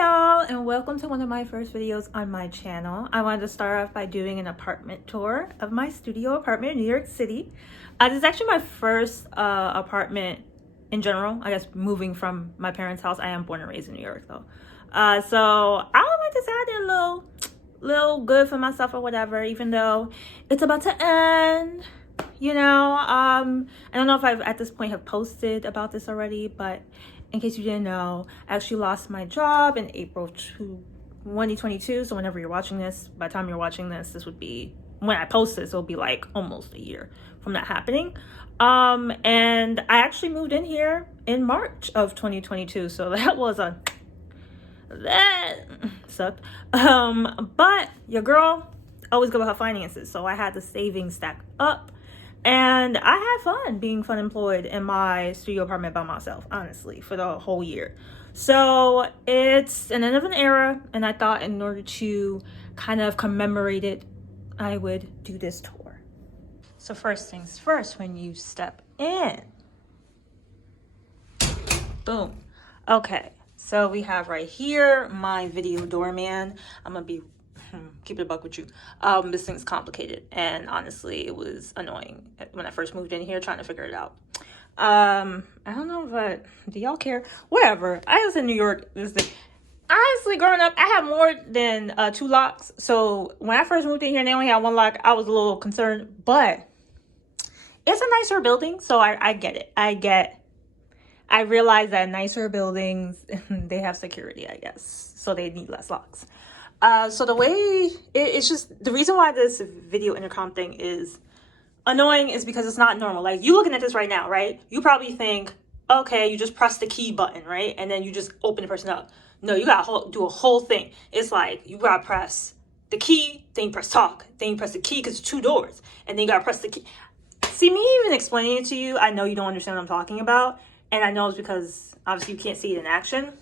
y'all, and welcome to one of my first videos on my channel. I wanted to start off by doing an apartment tour of my studio apartment in New York City. This is actually my first apartment in general, I guess, moving from my parents' house. I am born and raised in New York though. So I would like to say I did a little good for myself or whatever, even though it's about to end. You know, I don't know if I've at this point have posted about this already, but in case you didn't know, I actually lost my job in April 2022. So whenever you're watching this, by the time you're watching this, this would be when I post this, it'll be like almost a year from that happening. And I actually moved in here in March of 2022. So that sucked. But your girl always good with her finances. So I had the savings stack up. And I had fun being fun employed in my studio apartment by myself, honestly, for the whole year. So it's an end of an era, and I thought in order to kind of commemorate it, I would do this tour. So first things first, when you step in, boom. Okay, so we have right here my video doorman. I'm gonna be keep it a buck with you. This thing's complicated, and honestly it was annoying when I first moved in here trying to figure it out. I don't know do y'all care? Whatever. I was in New York this thing. Honestly, growing up I had more than 2 locks, so when I first moved in here and they only had 1 lock, I was a little concerned, but it's a nicer building, so I get it. I realize that nicer buildings they have security, I guess, so they need less locks. So the way it's just the reason why this video intercom thing is annoying is because it's not normal. Like, you looking at this right now, right? You probably think, okay, you just press the key button, right? And then you just open the person up. No, you gotta do a whole thing. It's like you gotta press the key, then you press talk, then you press the key because it's 2 doors, and then you gotta press the key. See, me even explaining it to you, I know you don't understand what I'm talking about, and I know it's because obviously you can't see it in action.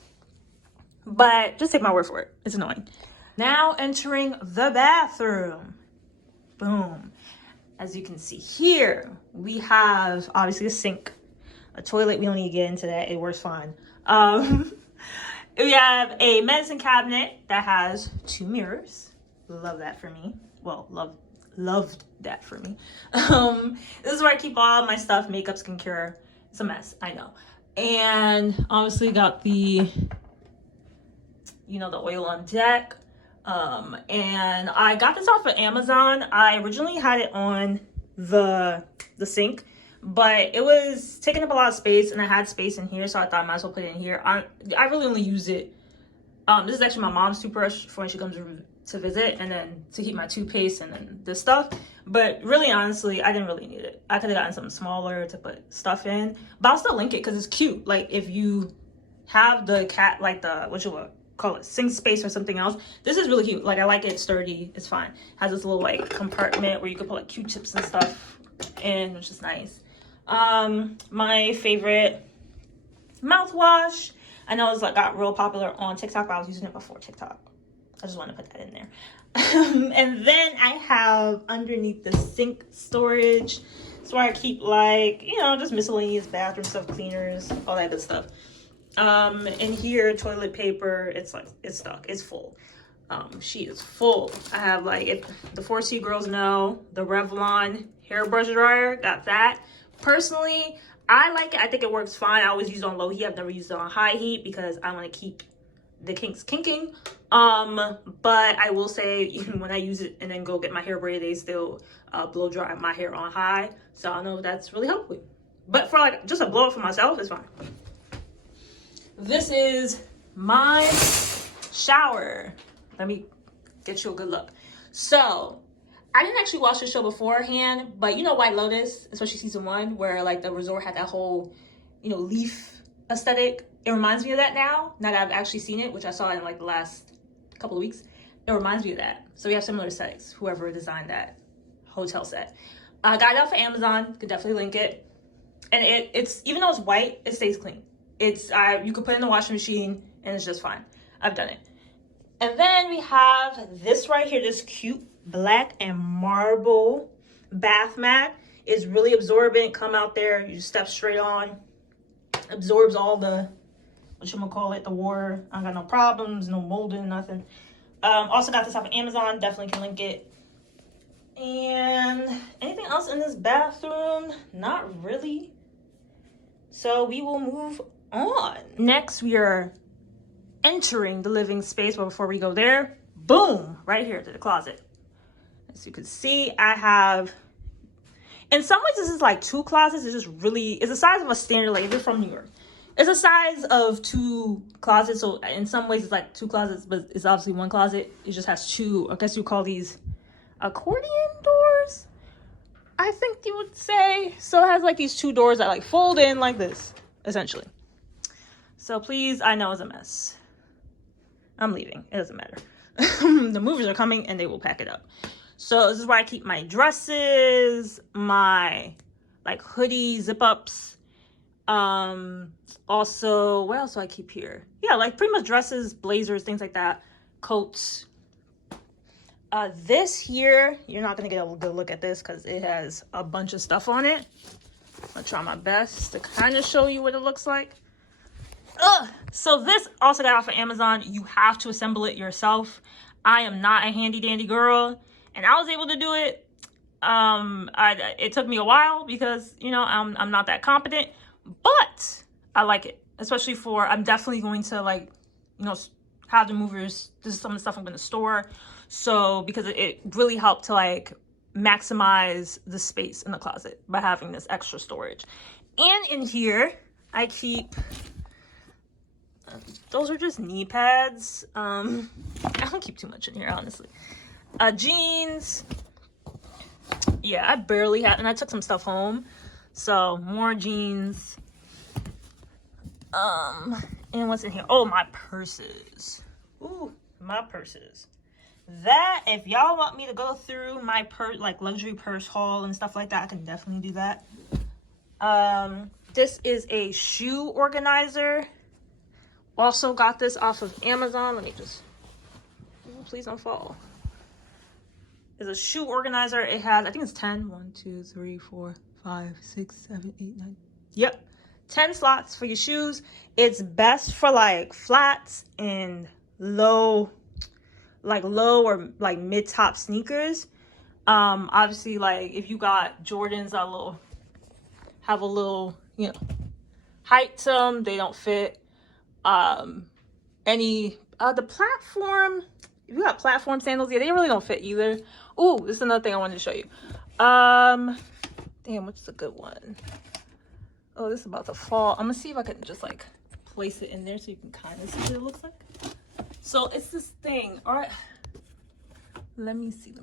But just take my word for it. It's annoying. Now entering the bathroom. Boom. As you can see here, we have obviously a sink, a toilet. We don't need to get into that. It works fine. We have a medicine cabinet that has 2 mirrors. Love that for me. Well, loved that for me. This is where I keep all my stuff, makeup, skincare. It's a mess, I know. And obviously got the, the oil on deck. And I got this off of Amazon. I originally had it on the sink, but it was taking up a lot of space, and I had space in here, so I thought I might as well put it in here. I really only use it. This is actually my mom's toothbrush for when she comes to visit, and then to keep my toothpaste and then this stuff. But really, honestly, I didn't really need it. I could have gotten something smaller to put stuff in, but I'll still link it because it's cute. Like, if you have the cat, like the call it sink space or something else, this is really cute. Like, I like it sturdy. It's fine. Has this little like compartment where you can put like Q-tips and stuff in, which is nice. My favorite mouthwash, I know it's like got real popular on TikTok, but I was using it before TikTok. I just want to put that in there. And then I have underneath the sink storage. It's where I keep like, just miscellaneous bathroom stuff, cleaners, all that good stuff. In here, toilet paper, it's stuck, it's full. She is full. I have like, the 4C girls know, the Revlon hairbrush dryer, got that. Personally, I like it. I think it works fine. I always use it on low heat. I've never used it on high heat because I want to keep the kinks kinking. But I will say, even when I use it and then go get my hair braided, they still blow dry my hair on high. So I know that's really helpful. But for like just a blow up for myself, it's fine. This is my shower. Let me get you a good look. So I didn't actually watch the show beforehand, but White Lotus, especially season 1, where like the resort had that whole, leaf aesthetic. It reminds me of that now that I've actually seen it, which I saw in like the last couple of weeks. It reminds me of that. So we have similar aesthetics, whoever designed that hotel set. I got it off of Amazon, could definitely link it. And it's, even though it's white, it stays clean. You could put it in the washing machine and it's just fine. I've done it. And then we have this right here, this cute black and marble bath mat. It's really absorbent. Come out there, you step straight on, absorbs all the whatchamacallit, the water. I got no problems, no molding, nothing. Also got this off of Amazon. Definitely can link it. And anything else in this bathroom? Not really. So we will move on. Next, we are entering the living space. But before we go there, boom, right here to the closet. As you can see, I have, in some ways this is like 2 closets. It's the size of a standard, like if you're from New York. It's the size of 2 closets. So in some ways it's like 2 closets, but it's obviously 1 closet. It just has 2, I guess you call these accordion doors, I think you would say. So it has like these 2 doors that like fold in like this, essentially. So please, I know it's a mess. I'm leaving. It doesn't matter. The movers are coming and they will pack it up. So this is where I keep my dresses, my like hoodie zip ups. Also, what else do I keep here? Yeah, like pretty much dresses, blazers, things like that, coats. This here, you're not gonna get a good look at this because it has a bunch of stuff on it. I'll try my best to kind of show you what it looks like. So this also got off of Amazon. You have to assemble it yourself. I am not a handy dandy girl, and I was able to do it. It took me a while because, you know, I'm not that competent, but I like it, especially for, I'm definitely going to, like, you know, have the movers. This is some of the stuff I'm going to store. So because it really helped to like maximize the space in the closet by having this extra storage. And in here I keep, those are just knee pads. I don't keep too much in here, honestly. Jeans. Yeah, I barely had, and I took some stuff home, so more jeans. And what's in here? Oh, my purses. Ooh, my purses. That, if y'all want me to go through my like luxury purse haul and stuff like that, I can definitely do that. This is a shoe organizer. Also got this off of Amazon. Let me just, ooh, please don't fall. It's a shoe organizer. It has, I think it's 10. 1, 2, 3, 4, 5, 6, 7, 8, 9. Yep. 10 slots for your shoes. It's best for like flats and low or like mid-top sneakers. Obviously, like if you got Jordans that have a little, you know, height to them, they don't fit. The platform, if you got platform sandals, yeah, they really don't fit either. Ooh, this is another thing I wanted to show you. Damn, what's a good one? Oh, this is about to fall. I'm gonna see if I can just like place it in there so you can kind of see what it looks like. So it's this thing. All right, let me see.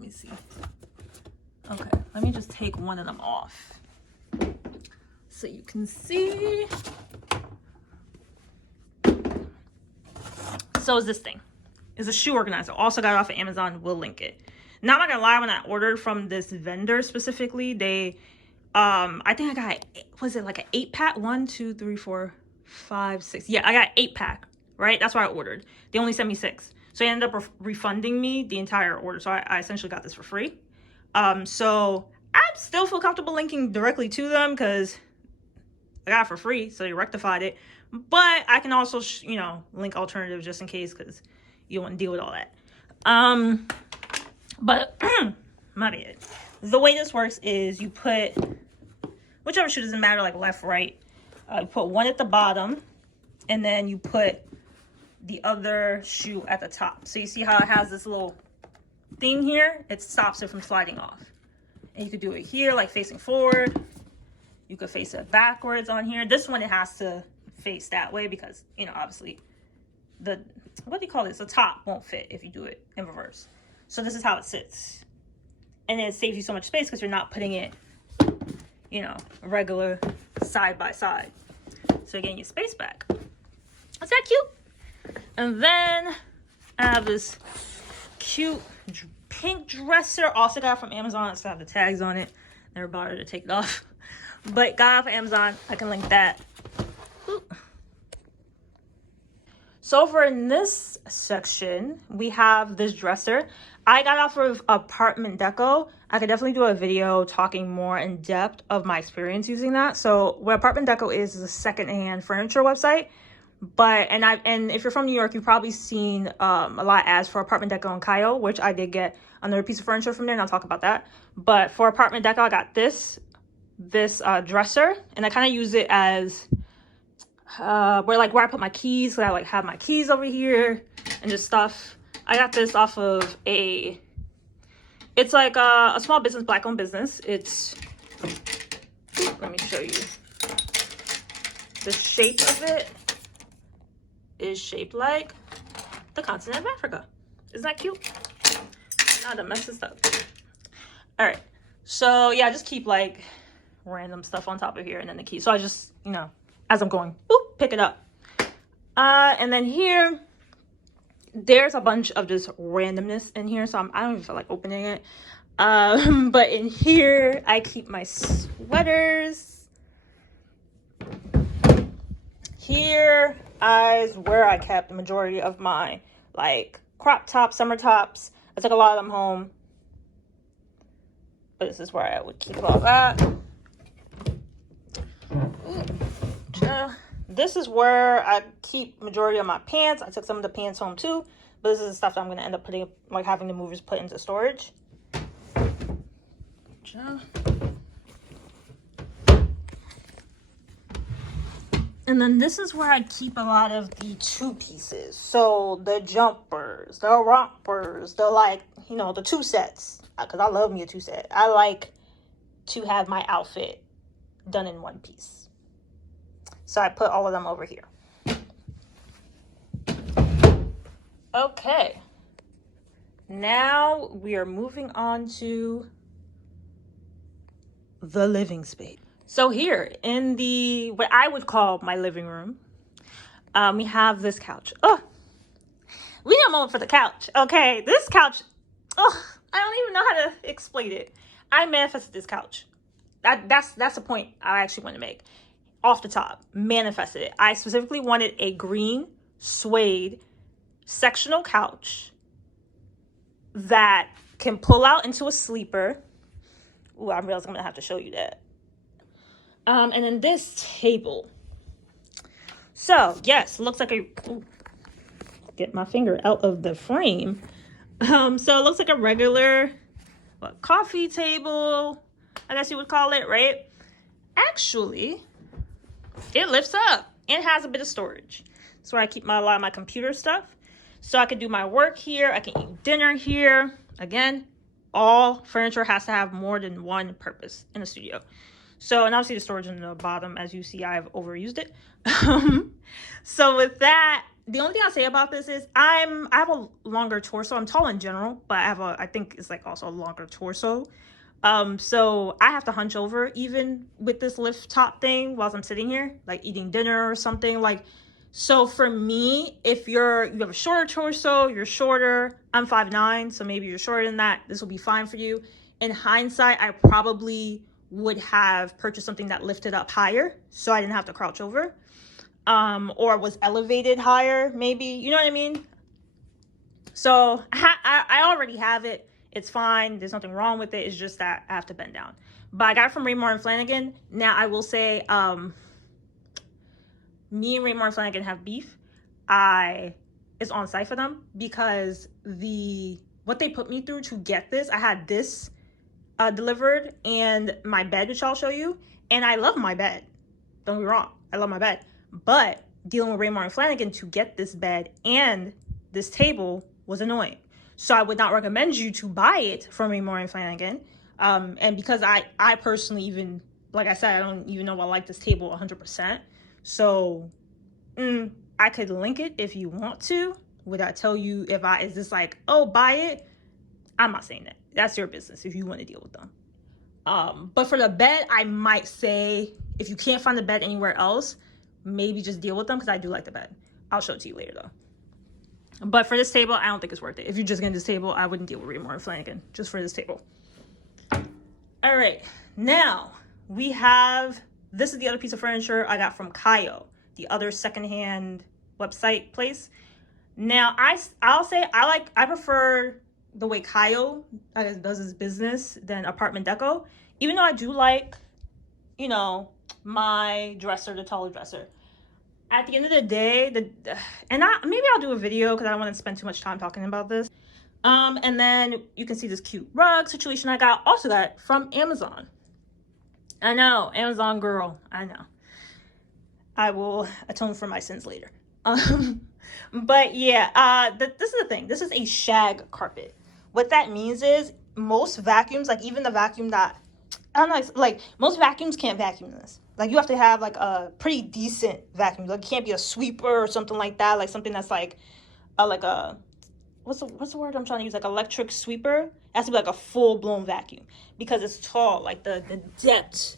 Okay, let me just take one of them off so you can see. So is this thing. It's a shoe organizer. Also got it off of Amazon. We'll link it. Now, I'm not gonna lie, when I ordered from this vendor specifically, they I think I got, was it like an 8-pack? 1, 2, 3, 4, 5, 6. Yeah, I got an 8-pack, right? That's what I ordered. They only sent me 6. So they ended up refunding me the entire order. So I essentially got this for free. So I still feel comfortable linking directly to them because I got it for free. So they rectified it. But I can also, you know, link alternatives just in case because you don't want to deal with all that. But my bad. The way this works is you put whichever shoe, doesn't matter, like left, right. You put one at the bottom, and then you put the other shoe at the top. So you see how it has this little thing here? It stops it from sliding off. And you could do it here, like facing forward. You could face it backwards on here. This one, it has to face that way because, you know, obviously the, what do you call this? The top won't fit if you do it in reverse. So this is how it sits. And then it saves you so much space because you're not putting it, you know, regular side by side. So you're getting your space back. Is that cute? And then I have this cute pink dresser. Also got it from Amazon. I still have the tags on it. Never bothered to take it off. But got it off of Amazon. I can link that. Ooh. So over in this section, we have this dresser. I got off of Apartment Deco. I could definitely do a video talking more in depth of my experience using that. So what Apartment Deco is a secondhand furniture website. But, and if you're from New York, you've probably seen a lot of ads for apartment deco and KGORGE, which I did get another piece of furniture from there, and I'll talk about that. But for apartment deco, I got this dresser, and I kind of use it as where I put my keys. So I like have my keys over here and just stuff. I got this off of it's like a small business, black owned business. It's, let me show you. The shape of it is shaped like the continent of Africa. Isn't that cute? Not to mess this up. All right. So yeah, I just keep like random stuff on top of here and then the key. So I just, you know, as I'm going, boop, pick it up. And then here, there's a bunch of just randomness in here. So I don't even feel like opening it. But in here, I keep my sweaters. Here is where I kept the majority of my like crop tops, summer tops. I took a lot of them home. But this is where I would keep all that. This is where I keep majority of my pants. I took some of the pants home too. But this is the stuff that I'm going to end up putting, like having the movers put into storage. And then this is where I keep a lot of the two pieces. So the jumpers, the rompers, the like, you know, the two sets. Because I love me a two set. I like to have my outfit done in one piece. So I put all of them over here. Okay. Now we are moving on to the living space. So here in the, what I would call my living room, we have this couch. Oh, we need a moment for the couch. Okay, this couch, oh, I don't even know how to explain it. I manifested this couch. That's the point I actually want to make. Off the top, manifested it. I specifically wanted a green suede sectional couch that can pull out into a sleeper. Ooh, I realize I'm gonna have to show you that. And then this table. So yes, looks like a, ooh, get my finger out of the frame. So it looks like a regular coffee table, I guess you would call it, right? Actually, it lifts up and has a bit of storage. That's where I keep a lot of my computer stuff. So I can do my work here. I can eat dinner here. Again, all furniture has to have more than one purpose in a studio. So, and obviously the storage in the bottom, as you see, I've overused it. So with that, the only thing I'll say about this is I have a longer torso. I'm tall in general, but I think it's like also a longer torso. So I have to hunch over even with this lift top thing while I'm sitting here, like eating dinner or something. Like, so for me, if you have a shorter torso, you're shorter, I'm 5'9", so maybe you're shorter than that, this will be fine for you. In hindsight, I probably would have purchased something that lifted up higher so I didn't have to crouch over, or was elevated higher, maybe, you know what I mean? So I already have it. It's fine. There's nothing wrong with it. It's just that I have to bend down. But I got it from Raymour and Flanigan. Now I will say, me and Raymour and Flanigan have beef. It's on site for them because what they put me through to get this, I had this delivered and my bed, which I'll show you. And I love my bed. Don't get me wrong. I love my bed. But dealing with Raymour and Flanigan to get this bed and this table was annoying. So I would not recommend you to buy it from Raymour and Flanigan. And because I personally, even, like I said, I don't even know if I like this table 100%. So I could link it if you want to. Would I tell you is this like, oh, buy it? I'm not saying that. That's your business if you want to deal with them. But for the bed, I might say if you can't find the bed anywhere else, maybe just deal with them because I do like the bed. I'll show it to you later though. But for this table, I don't think it's worth it. If you're just getting this table, I wouldn't deal with Raymour and Flanigan just for this table. All right, now we have, this is the other piece of furniture I got from KGORGE, the other secondhand website place. Now I'll say I prefer the way KGORGE does his business than Apartment Deco, even though I do like, you know, my dresser, the taller dresser. at the end of the day, maybe I'll do a video because I don't want to spend too much time talking about this. And then you can see this cute rug situation I also got from Amazon. I know, Amazon girl, I know. I will atone for my sins later. But yeah, this is the thing. This is a shag carpet. What that means is most vacuums, like even the vacuum that, I don't know, like most vacuums can't vacuum this. Like you have to have like a pretty decent vacuum. Like it can't be a sweeper or something like that. Like something that's like a what's the word I'm trying to use? Like electric sweeper. It has to be like a full blown vacuum because it's tall. Like the depth,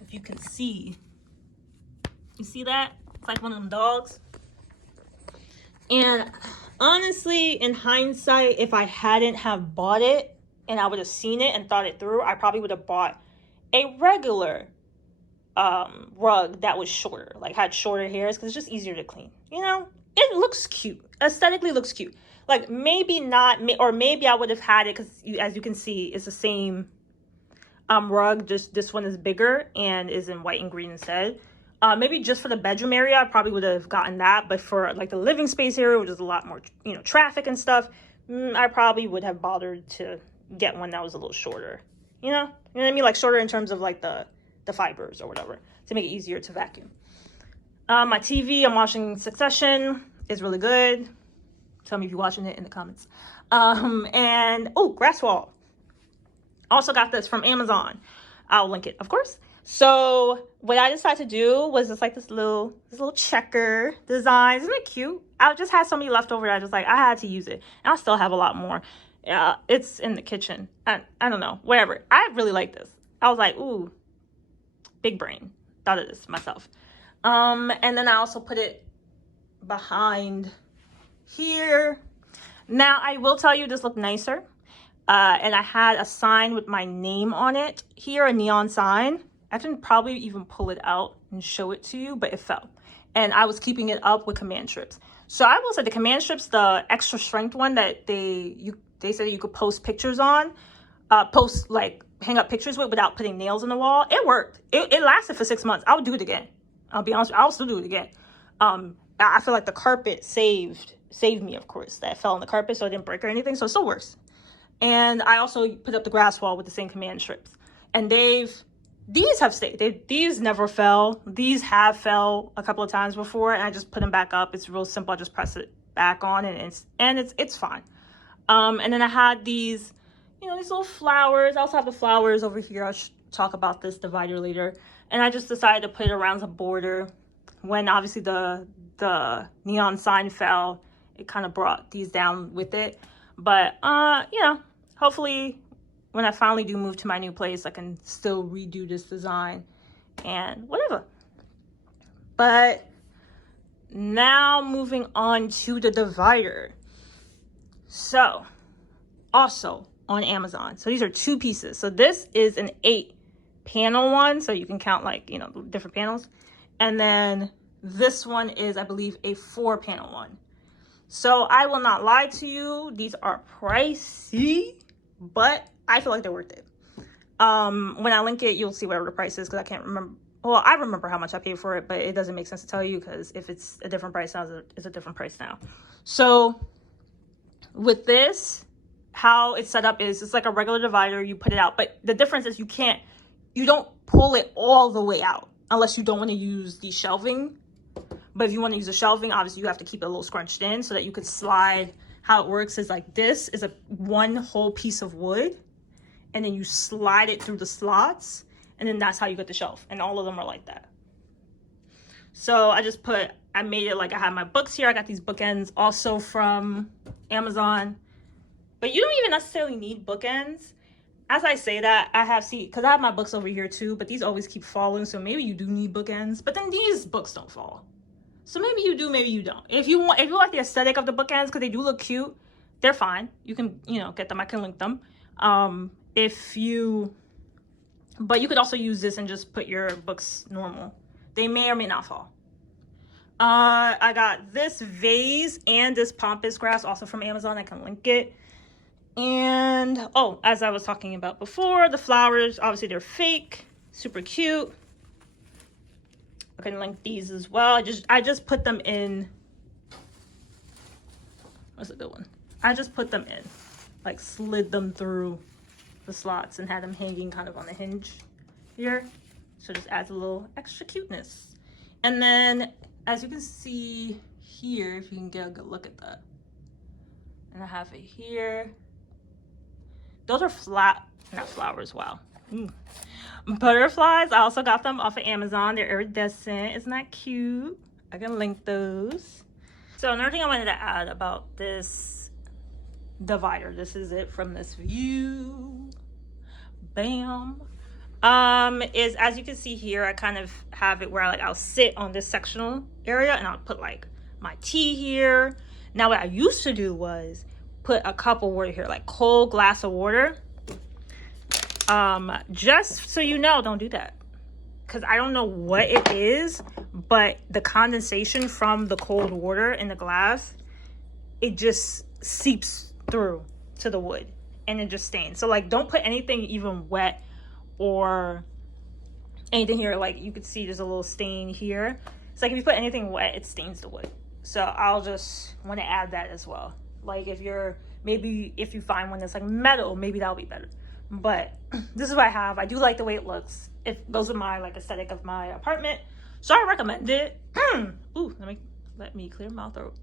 if you can see. You see that? It's like one of them dogs. And honestly, in hindsight, if I hadn't have bought it and I would have seen it and thought it through, I probably would have bought a regular rug that was shorter, like had shorter hairs, because it's just easier to clean. You know, it looks cute. Aesthetically looks cute. Like maybe not, or maybe I would have had it because as you can see, it's the same rug. Just this one is bigger and is in white and green instead. Maybe just for the bedroom area, I probably would have gotten that. But for like the living space area, which is a lot more, you know, traffic and stuff, I probably would have bothered to get one that was a little shorter. You know what I mean? Like shorter in terms of like the fibers or whatever to make it easier to vacuum. My TV, I'm watching Succession, is really good. Tell me if you're watching it in the comments. And oh, grass wall. Also got this from Amazon. I'll link it, of course. So what I decided to do was just like this little checker design. Isn't it cute? I just had so many left over. I had to use it. And I still have a lot more. It's in the kitchen. I don't know, wherever. I really like this. I was like, ooh, big brain. Thought of this myself. And then I also put it behind here. Now I will tell you this looked nicer. And I had a sign with my name on it here, a neon sign. I can probably even pull it out and show it to you, but it fell. And I was keeping it up with command strips. So I will say the command strips, the extra strength one that they said you could post pictures on, hang up pictures with without putting nails in the wall. It worked. It lasted for 6 months. I would do it again. I'll be honest, I'll still do it again. I feel like the carpet saved me, of course, that fell on the carpet so it didn't break or anything. So it still works. And I also put up the grass wall with the same command strips. And these have stayed. These never fell. These have fell a couple of times before, and I just put them back up. It's real simple. I just press it back on, and it's fine. And then I had these, you know, these little flowers. I also have the flowers over here. I'll talk about this divider later. And I just decided to put it around the border. When obviously the neon sign fell, it kind of brought these down with it. But you know, hopefully when I finally do move to my new place, I can still redo this design and whatever. But now moving on to the divider. So also on Amazon. So these are 2 pieces. So this is an 8-panel one. So you can count, like, you know, different panels. And then this one is, I believe, a 4-panel one. So I will not lie to you. These are pricey, but I feel like they're worth it. When I link it, you'll see whatever the price is because I can't remember. Well, I remember how much I paid for it, but it doesn't make sense to tell you because if it's a different price now, it's a different price now. So with this, how it's set up is it's like a regular divider. You put it out, but the difference is you don't pull it all the way out unless you don't want to use the shelving. But if you want to use the shelving, obviously you have to keep it a little scrunched in so that you could slide. How it works is like this is one whole piece of wood, and then you slide it through the slots, and then that's how you get the shelf. And all of them are like that. So I made it like I have my books here. I got these bookends also from Amazon. But you don't even necessarily need bookends. As I say that, because I have my books over here too, but these always keep falling, so maybe you do need bookends. But then these books don't fall. So maybe you do, maybe you don't. If you like the aesthetic of the bookends, because they do look cute, they're fine. You can, you know, get them. I can link them. But you could also use this and just put your books normal. They may or may not fall. I got this vase and this pampas grass also from Amazon. I can link it. And oh, as I was talking about before, the flowers, obviously they're fake, super cute. I can link these as well. I just put them in. What's a good one? I just put them in, like slid them through the slots and had them hanging kind of on the hinge here. So just adds a little extra cuteness. And then as you can see here, if you can get a good look at that. And I have it here. Those are not flowers, wow. Butterflies, I also got them off of Amazon. They're iridescent, isn't that cute? I can link those. So another thing I wanted to add about this divider, this is it from this view, bam, is as you can see here, I kind of have it where I'll sit on this sectional area and I'll put like my tea here. Now what I used to do was put a cup of water here, like cold glass of water. Just so you know, don't do that, because I don't know what it is, but the condensation from the cold water in the glass, it just seeps through to the wood and it just stains. So like, don't put anything even wet or anything here. Like you could see there's a little stain here. It's like if you put anything wet, it stains the wood. So I'll just want to add that as well. Like if you find one that's like metal, maybe that'll be better. But this is what I have. I do like the way it looks. It goes with my like aesthetic of my apartment, so I recommend it. Ooh, let me clear my throat.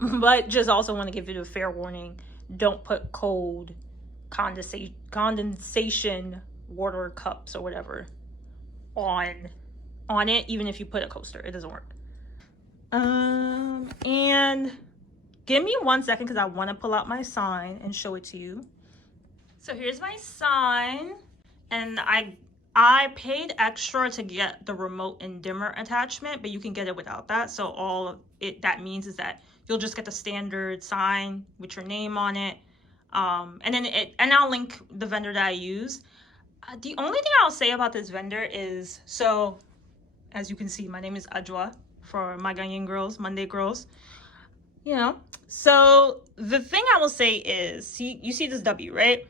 But just also want to give you a fair warning: don't put cold condensation water cups or whatever on it. Even if you put a coaster, it doesn't work. And give me 1 second because I want to pull out my sign and show it to you. So here's my sign, and I paid extra to get the remote and dimmer attachment, but you can get it without that. So all that means is that you'll just get the standard sign with your name on it. And I'll link the vendor that I use. The only thing I'll say about this vendor is, so as you can see, my name is Ajwa for my Ghanaian girls, Monday girls. You know, so the thing I will say is, you see this W, right?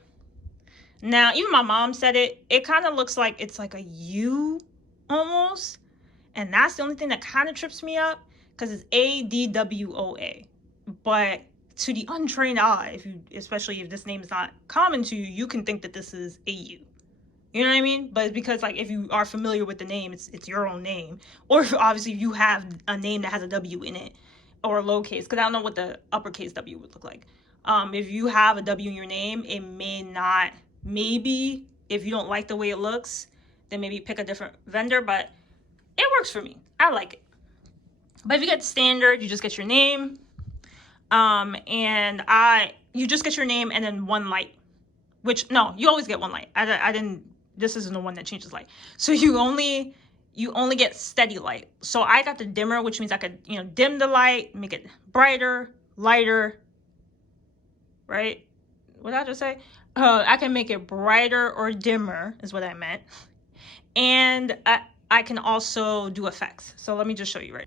Now, even my mom said it kind of looks like it's like a U almost. And that's the only thing that kind of trips me up, because it's ADWOA. But to the untrained eye, especially if this name is not common to you, you can think that this is AU. You know what I mean? But it's because like if you are familiar with the name, it's your own name. Or if obviously you have a name that has a W in it, or a lowercase, because I don't know what the uppercase W would look like. If you have a W in your name, it may not. Maybe if you don't like the way it looks, then maybe pick a different vendor, but it works for me. I like it. But if you get standard, you just get your name, and you just get your name and then one light, which, no, you always get one light. I didn't, this isn't the one that changes light. So you only get steady light. So I got the dimmer, which means I could, dim the light, make it brighter, lighter, right? What did I just say? I can make it brighter or dimmer is what I meant. And I can also do effects. So let me just show you, right?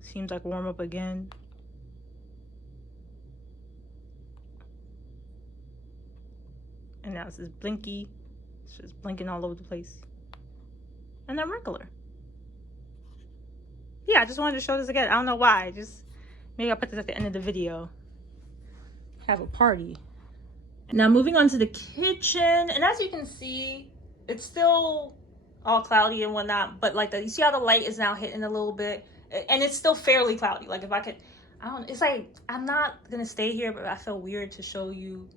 Seems like warm up again. And now this is blinky. It's just blinking all over the place. And then regular. Yeah, I just wanted to show this again. I don't know why. Maybe I'll put this at the end of the video. Have a party. Now moving on to the kitchen, and as you can see, it's still all cloudy and whatnot, but like you see how the light is now hitting a little bit, and it's still fairly cloudy. Like if I could, it's like, I'm not gonna stay here, but I feel weird to show you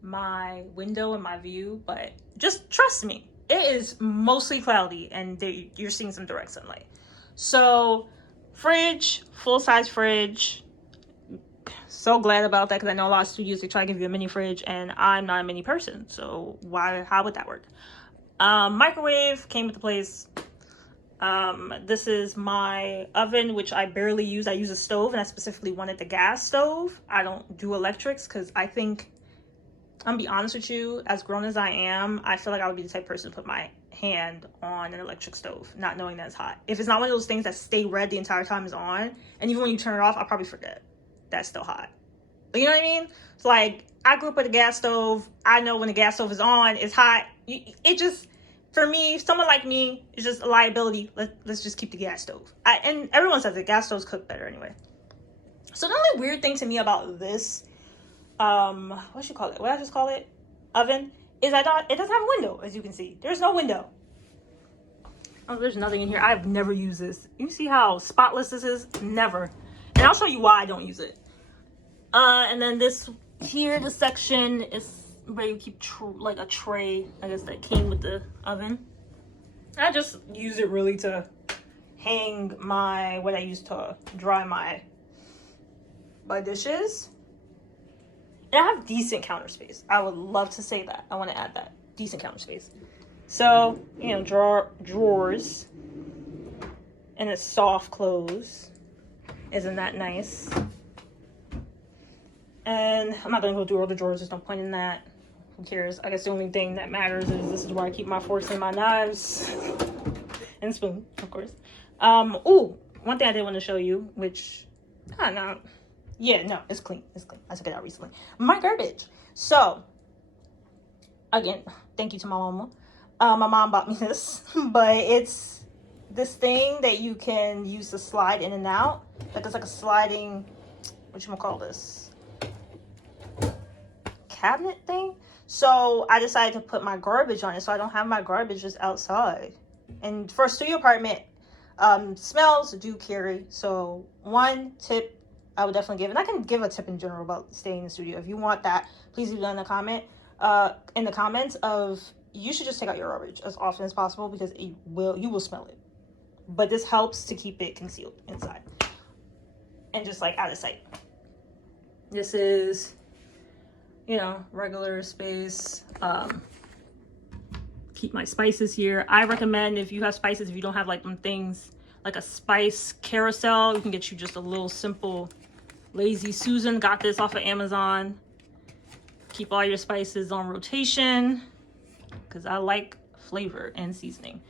my window and my view, but just trust me, it is mostly cloudy and you're seeing some direct sunlight. So fridge, full-size fridge. So glad about that, because I know a lot of studios, they try to give you a mini fridge and I'm not a mini person, so how would that work? Microwave came with the place. This is my oven, which I barely use. I use a stove, and I specifically wanted the gas stove. I don't do electrics because I think, I'm gonna be honest with you, as grown as I am, I feel like I would be the type of person to put my hand on an electric stove not knowing that it's hot. If it's not one of those things that stay red the entire time it's on, and even when you turn it off, I'll probably forget that's still hot. You know what I mean? It's like, I grew up with a gas stove. I know when the gas stove is on, it's hot. for me, someone like me, is just a liability. Let's just keep the gas stove. And everyone says the gas stoves cook better anyway. So the only weird thing to me about this, what you call it? What I just call it? Oven, is it doesn't have a window, as you can see. There's no window. Oh, there's nothing in here. I've never used this. You see how spotless this is? Never. And I'll show you why I don't use it. And then this here, the section is where you keep like a tray, I guess, that came with the oven. I just use it really to hang what I use to dry my dishes. And I have decent counter space. I would love to say that. I want to add that. Decent counter space. So, you know, drawers. And it's soft close. Isn't that nice? And I'm not going to go through all the drawers. There's no point in that. Who cares? I guess the only thing that matters is this is where I keep my forks and my knives. And spoon, of course. Ooh, one thing I did want to show you, which, it's clean. It's clean. I took it out recently. My garbage. So, again, thank you to my mama. My mom bought me this, but it's this thing that you can use to slide in and out. Like it's like a sliding, whatchamacall this? Cabinet thing. So I decided to put my garbage on it so I don't have my garbage just outside. And for a studio apartment, smells do carry. So one tip I would definitely give, and I can give a tip in general about staying in the studio. If you want that, please leave that in the comments of you should just take out your garbage as often as possible because you will smell it. But this helps to keep it concealed inside and just like out of sight. This is, you know, regular space. Keep my spices here. I recommend if you have spices, if you don't have like them things like a spice carousel, you can get you just a little simple Lazy Susan. Got this off of Amazon. Keep all your spices on rotation because I like flavor and seasoning.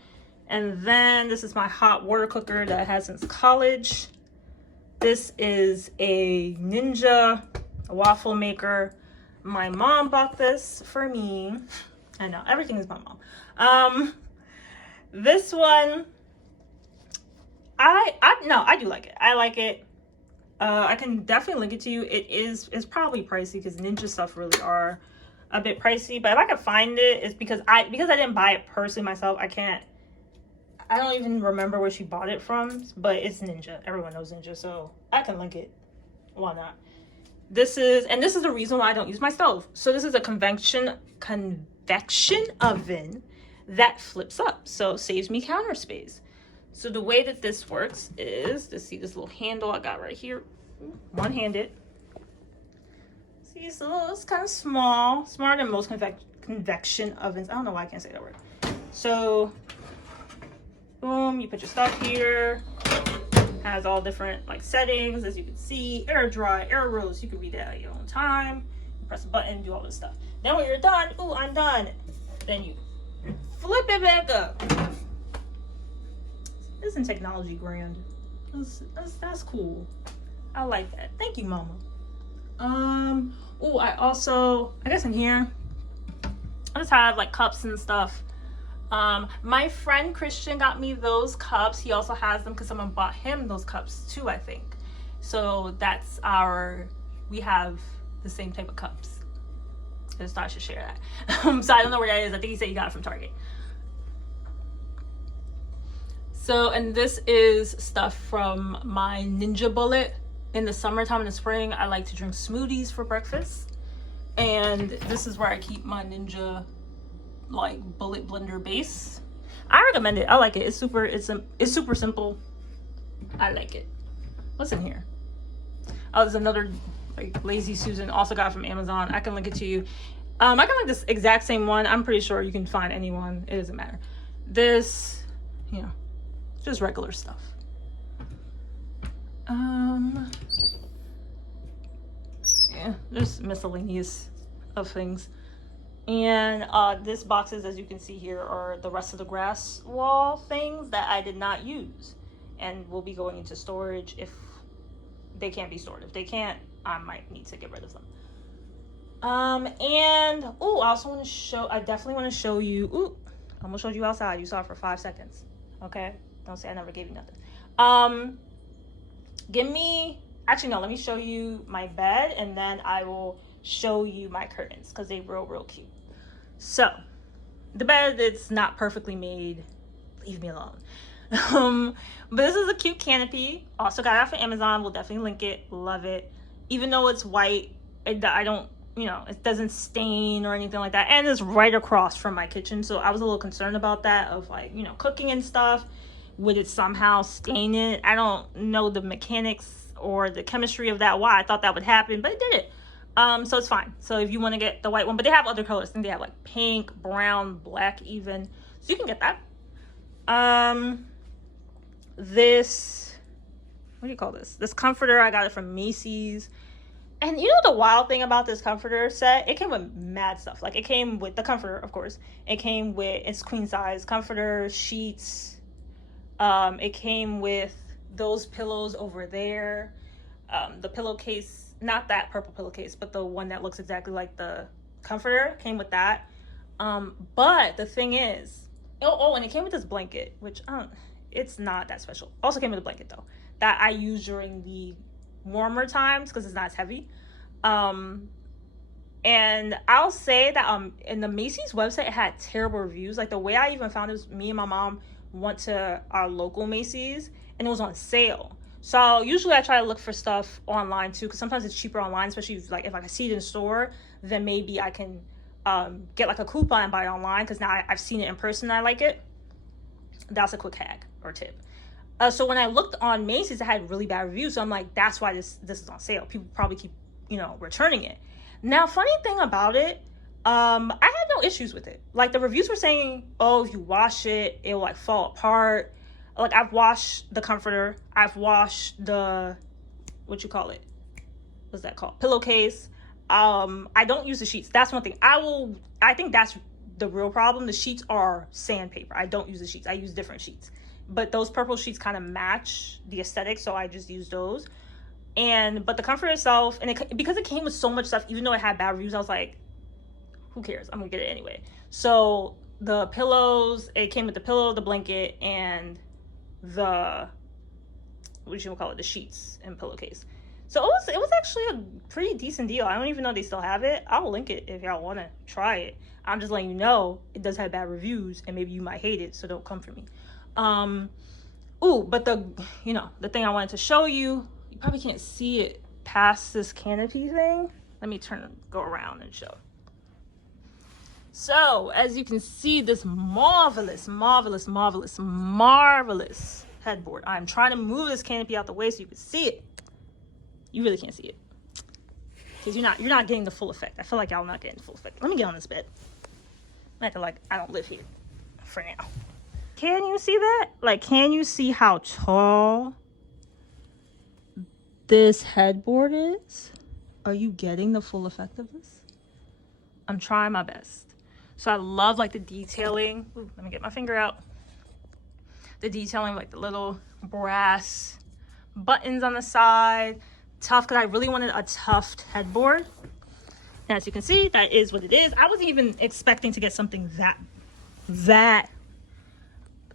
And then this is my hot water cooker that I had since college. This is a Ninja waffle maker. My mom bought this for me. I know, everything is my mom. This one, I do like it. I like it. I can definitely link it to you. It's probably pricey because Ninja stuff really are a bit pricey. But if I can find it, it's because I didn't buy it personally myself. I don't even remember where she bought it from, but it's Ninja. Everyone knows Ninja, so I can link it. Why not? This is the reason why I don't use my stove. So this is a convection oven that flips up, so it saves me counter space. So the way that this works is, let's see this little handle I got right here, one-handed. See, it's kind of small, smaller than most convection ovens. I don't know why I can't say that word. So, boom, you put your stuff here. Has all different like settings, as you can see, air dry, air roast. You can read that at your own time. Press a button, do all this stuff. Then when you're done, ooh, I'm done. Then you flip it back up. Isn't technology grand? That's cool. I like that. Thank you, mama. Oh, I guess in here, I just have like cups and stuff. My friend Christian got me those cups. He also has them because someone bought him those cups too, I think. So we have the same type of cups. I just thought I should share that. So I don't know where that is. I think he said he got it from Target. So, and this is stuff from my Ninja Bullet. In the summertime and the spring, I like to drink smoothies for breakfast. And this is where I keep my Ninja like bullet blender base. I recommend it. I like it. It's super simple. I like it. What's in here? Oh, there's another like Lazy Susan, also got from Amazon. I can link it to you. I can link this exact same one. I'm pretty sure you can find anyone. It doesn't matter. This, you know, just regular stuff. Yeah, there's miscellaneous of things. And this boxes, as you can see here, are the rest of the grass wall things that I did not use and will be going into storage if they can't be stored. If they can't, I might need to get rid of them. And oh, I definitely want to show you almost showed you outside. You saw it for 5 seconds. Okay? Don't say I never gave you nothing. Actually, no, let me show you my bed, and then I will show you my curtains, because they real cute. So, the bed, it's not perfectly made. Leave me alone. But this is a cute canopy. Also got it off of Amazon. We'll definitely link it. Love it. Even though it's white, I don't, it doesn't stain or anything like that. And it's right across from my kitchen. So I was a little concerned about that, of like, cooking and stuff. Would it somehow stain it? I don't know the mechanics or the chemistry of that, why I thought that would happen, but it didn't. So it's fine. So if you want to get the white one, but they have other colors. I think they have like pink, brown, black even. So you can get that. This, what do you call this? This comforter, I got it from Macy's. And the wild thing about this comforter set, it came with mad stuff. Like, it came with the comforter, of course. It came with its queen size comforter, sheets. It came with those pillows over there. The pillowcase, not that purple pillowcase, but the one that looks exactly like the comforter, came with that. But the thing is, and it came with this blanket, which it's not that special. Also came with a blanket though, that I use during the warmer times because it's not as heavy. And I'll say that in the Macy's website, it had terrible reviews. Like, the way I even found it was, me and my mom went to our local Macy's and it was on sale. So usually I try to look for stuff online too, because sometimes it's cheaper online, especially if I can see it in store, then maybe I can get like a coupon and buy it online, because now I've seen it in person and I like it. That's a quick hack or tip. So when I looked on Macy's, it had really bad reviews. So I'm like, that's why this is on sale. People probably keep, returning it. Now, funny thing about it, I had no issues with it. Like, the reviews were saying, oh, if you wash it, it will like fall apart. Like, I've washed the comforter. I've washed the, what's that called? Pillowcase. I don't use the sheets. That's one thing. I think that's the real problem. The sheets are sandpaper. I don't use the sheets. I use different sheets. But those purple sheets kind of match the aesthetic, so I just use those. But the comforter itself, because it came with so much stuff, even though it had bad reviews, I was like, who cares? I'm gonna get it anyway. So the pillows, it came with the pillow, the blanket, and the, the sheets and pillowcase. So it was actually a pretty decent deal. I don't even know they still have it. I'll link it if y'all want to try it. I'm just letting you know it does have bad reviews, and maybe you might hate it, so don't come for me. But the thing I wanted to show you, you probably can't see it past this canopy thing. Let me go around and show. So, as you can see, this marvelous headboard. I'm trying to move this canopy out the way so you can see it. You really can't see it, because you're not getting the full effect. I feel like y'all not getting the full effect. Let me get on this bed. I have to, I don't live here for now. Can you see that? Like, can you see how tall this headboard is? Are you getting the full effect of this? I'm trying my best. So I love the detailing. Ooh, let me get my finger out. The detailing, the little brass buttons on the side. Tough, because I really wanted a tufted headboard. And as you can see, that is what it is. I wasn't even expecting to get something that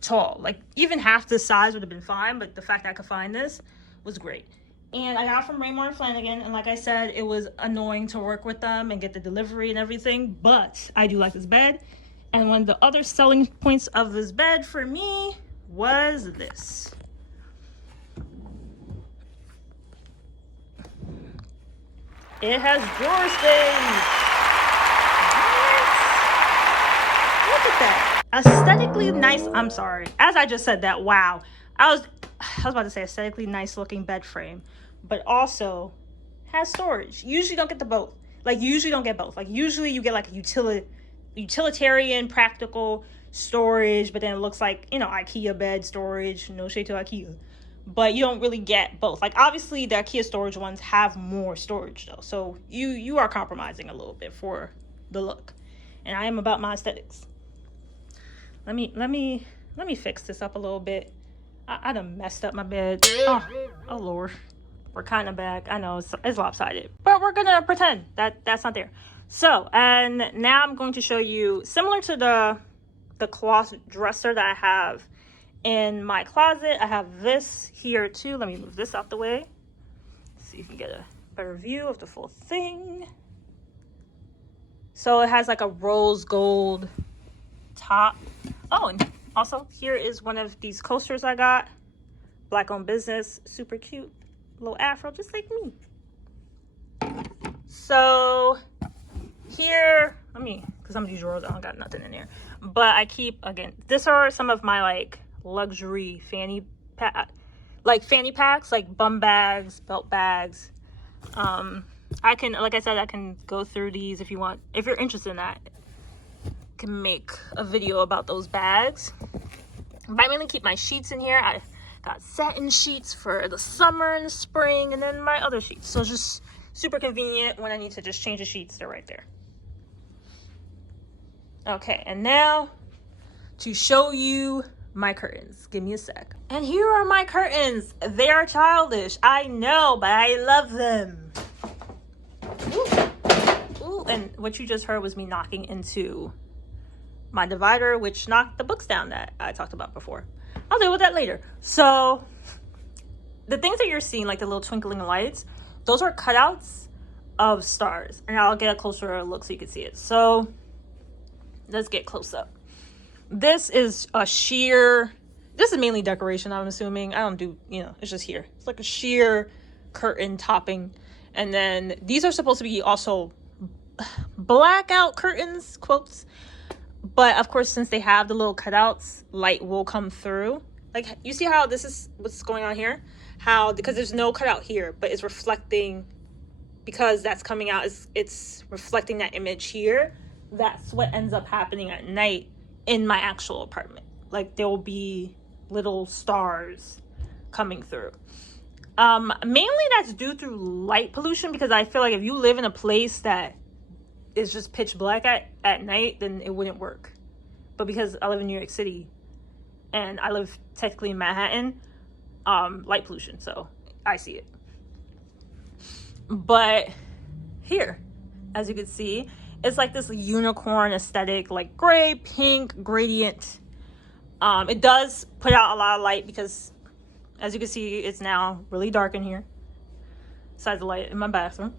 tall. Even half this size would have been fine, but the fact that I could find this was great. And I got it from Raymore and Flanagan, and like I said, it was annoying to work with them and get the delivery and everything, but I do like this bed. And one of the other selling points of this bed for me was this. It has drawer space. Look at that. Aesthetically nice. I'm sorry. As I just said that, wow. I was about to say aesthetically nice looking bed frame, but also has storage. You usually don't get the both. You usually don't get both. Usually you get a utilitarian, practical storage, but then it looks like, IKEA bed storage. No shade to IKEA. But you don't really get both. Obviously the IKEA storage ones have more storage though. So you are compromising a little bit for the look. And I am about my aesthetics. Let me fix this up a little bit. I done messed up my bed. Oh Lord. We're kind of back. I know it's lopsided, but we're gonna pretend that that's not there. So, and now I'm going to show you, similar to the the cloth dresser that I have in my closet. I have this here too. Let me move this out the way so you can get a better view of the full thing. So it has like a rose gold top. Oh, and also here is one of these coasters I got. Black owned business, super cute, little afro, just like me. So here, because some of these drawers I don't got nothing in there, but I keep, again, these are some of my like luxury fanny packs, like bum bags, belt bags. I can, like I said, I can go through these if you want, if you're interested in that. I can make a video about those bags. But I mainly keep my sheets in here. I got satin sheets for the summer and the spring, and then my other sheets. So it's just super convenient when I need to just change the sheets. They're right there. Okay, and now to show you my curtains. Give me a sec. And here are my curtains. They are childish, I know, but I love them. Ooh, and what you just heard was me knocking into my divider, which knocked the books down that I talked about before. I'll deal with that later. So the things that you're seeing, like the little twinkling lights, those are cutouts of stars. And I'll get a closer look so you can see it. So let's get close up. This is a sheer, this is mainly decoration, I'm assuming. I don't do, it's just here. It's like a sheer curtain topping. And then these are supposed to be also blackout curtains, quotes. But of course, since they have the little cutouts, light will come through. Like, you see how this is what's going on here? How, because there's no cutout here, but it's reflecting, because that's coming out, it's reflecting that image here. That's what ends up happening at night in my actual apartment. Like, there will be little stars coming through. Mainly that's due through light pollution, because I feel like if you live in a place that is just pitch black at night, then it wouldn't work. But because I live in New York City and I live technically in Manhattan, light pollution, so I see it. But here, as you can see, it's like this unicorn aesthetic, like gray, pink, gradient. It does put out a lot of light because, as you can see, it's now really dark in here. Besides the light in my bathroom.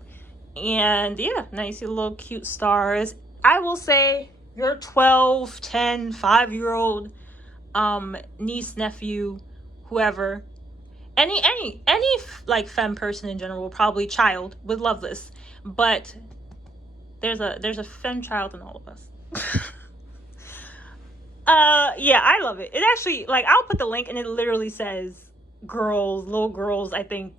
And yeah, now you see the little cute stars. I will say your 12, 10, 5-year-old niece, nephew, whoever, any like femme person in general, probably child, would love this. But there's a femme child in all of us. Yeah, I love it. It actually, like, I'll put the link, and it literally says little girls, I think,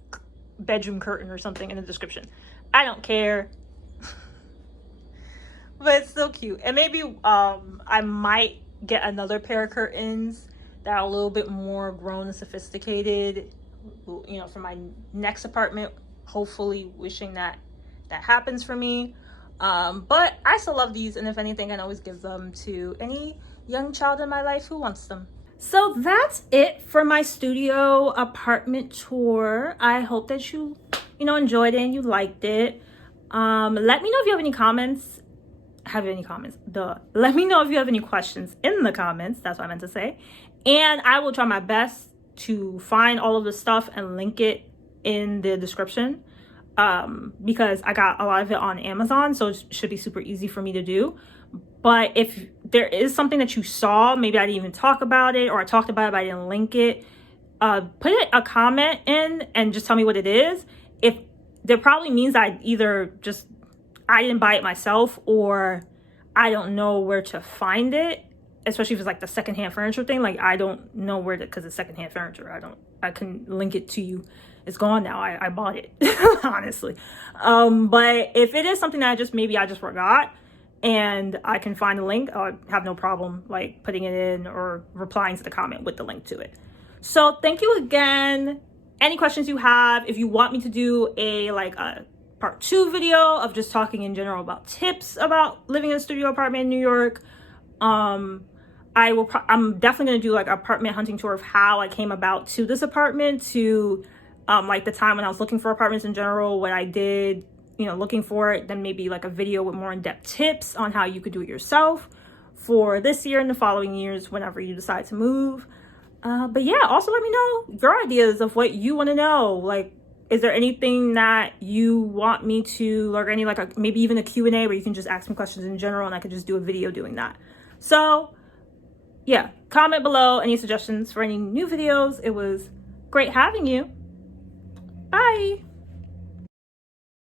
bedroom curtain or something in the description. I don't care. But it's still cute. And maybe I might get another pair of curtains that are a little bit more grown and sophisticated, for my next apartment. Hopefully, wishing that happens for me. But I still love these, and if anything, I can always give them to any young child in my life who wants them. So that's it for my studio apartment tour. I hope that you enjoyed it and you liked it. Let me know if you have any comments. Let me know if you have any questions in the comments. That's what I meant to say. And I will try my best to find all of the stuff and link it in the description. Because I got a lot of it on Amazon, so it should be super easy for me to do. But if there is something that you saw, maybe I didn't even talk about it, or I talked about it but I didn't link it, put a comment in and just tell me what it is. If there probably means I either I didn't buy it myself, or I don't know where to find it, especially if it's like the secondhand furniture thing. Like, I don't know where because it's secondhand furniture. I couldn't link it to you. It's gone now. I bought it, honestly. But if it is something that I just forgot, and I can find a link, I have no problem like putting it in or replying to the comment with the link to it. So thank you again. Any questions you have, if you want me to do a part 2 video of just talking in general about tips about living in a studio apartment in New York, I'm definitely going to do like an apartment hunting tour of how I came about to this apartment, to like the time when I was looking for apartments in general, what I did, looking for it, then maybe like a video with more in-depth tips on how you could do it yourself for this year and the following years whenever you decide to move. But yeah, also let me know your ideas of what you want to know. Like, is there anything that you want me to, or any like maybe even a Q&A where you can just ask me questions in general and I could just do a video doing that. So yeah, comment below any suggestions for any new videos. It was great having you. Bye.